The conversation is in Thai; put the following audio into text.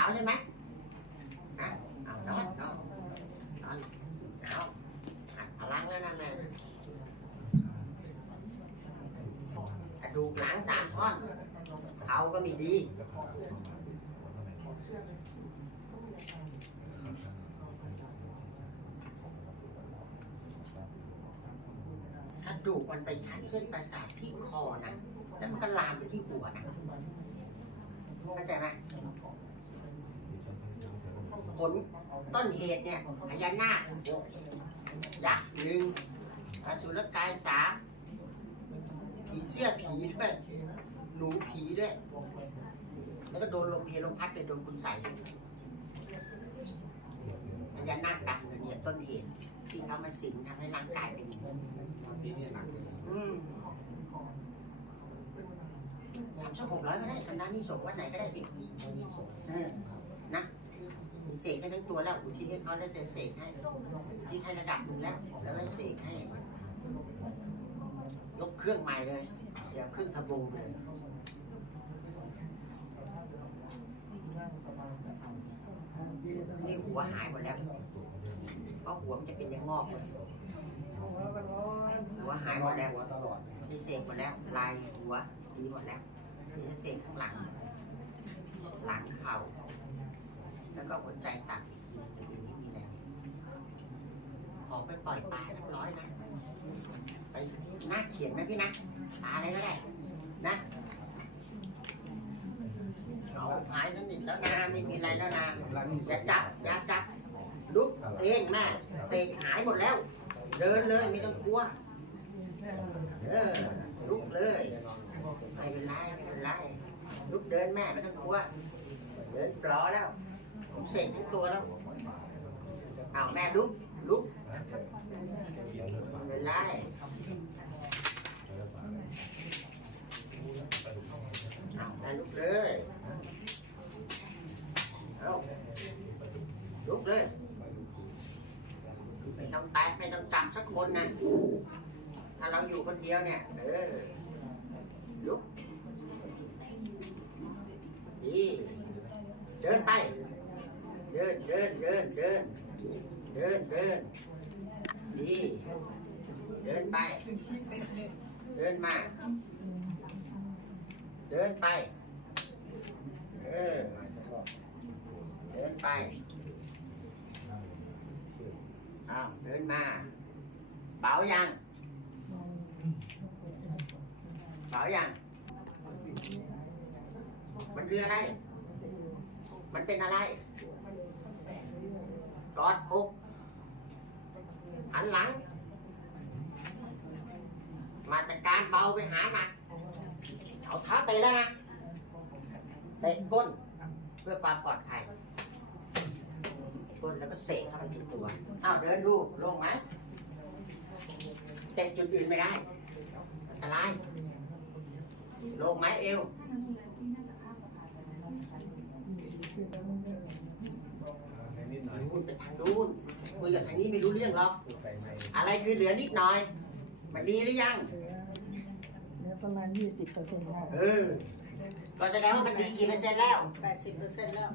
ท้าใช่ไหมอะเอานอนนอนนอนเอาหัดพลังแล้วนะแม่กระดูกหลังสามท่อนเขาก็ม่ดีถ้าดูกมันไปทันเส้นประสาทที่คอนะแล้วมันก็ลามไปที่หัวนะเข้าใจไหม ผลต้นเหตุเนี่ยพญานาคหกยักษ์หนึ่งอสุรกายสามผีเสื้อผีด้วยหนูผีด้วยแล้วก็โดนลมเพลลมพัดไปโดนคุณใส่พญานาคดังเนี่ยต้นเหตุที่เขามาสิงทำให้ร่างกายเป็นอย่างนี้ที่นี่หนักเลยอืมทำสักหกร้อยก็ได้ชำระนี่ส่งวัดไหนก็ได้พี่ที่ส่ง เสกให้ทั้งตัวแล้วอุทิศให้เขาแล้วจะเสกให้ที่ให้ระดับหนึ่งแล้วแล้วก็เสกให้ยกเครื่องใหม่เลยเดี๋ยวเครื่องทะบูเลยนี่หัวหายหมดแล้วเพราะหัวมันจะเป็นยังงอกเลยหัวหายหมดแล้วตลอดมีเศษหมดแล้ว ลายหัวดีหมดแล้วมีเศษข้างหลัง หลังเข่า แล้วก็หัวใจตัดอีกทีจะดีไม่มีแล้วขอไปปล่อยปลาทั้งร้อยนะ ไปหน้าเขียนนะพี่นะปลาอะไรก็ได้นะเอาหายสนิทแล้วนะไม่มีอะไรแล้วนะอย่าจับอย่าจับลุกเองแม่เศษหายหมดแล้ว เดินเลยไม่ต้องกลัวเออลุกเลยไม่เป็นไรไม่เป็นไรลุกเดินแม่ไม่ต้องกลัวเดินปลอแล้ว ผมเสร็จทั้งตัวแล้วเอาแม่ลุกลุกเป็นไรเอาแม่ลุกเลยเอาลุกเลยไม่ต้องแตะไม่ต้องจับสักคนนะถ้าเราอยู่คนเดียวเนี่ยเออลุกดีเดินไป นเดินเดินเดินเดินเดินดีเดินไป เดินมา เดินไป เออเดินไปอ้าวเดินมาเบายังเบายังมันคืออะไร มันเป็นอะไร กอดอกหันหลัง มาตรการเบาไปหาหนักเอาเท้าเตะแล้วนะเตะก้นเพื่อความปลอดภัยก้นแล้วก็เสกเข้าไปที่ตัวอ้าวเดินดูโลงไหมเตะจุดอื่นไม่ได้อันตรายโลงไหมเอว นิดหน่อย นู่นไปทางนู้นคุยกับทางนี้ไม่รู้เรื่องหรอกใส่ไม้อะไรคือเหลือนิดหน่อย มันดีหรือยัง เหลือประมาณ 20เปอร์เซ็นต์ได้ เออ ก็แสดงว่ามันดีกี่เปอร์เซ็นต์แล้ว แปดสิบเปอร์เซ็นต์แล้ว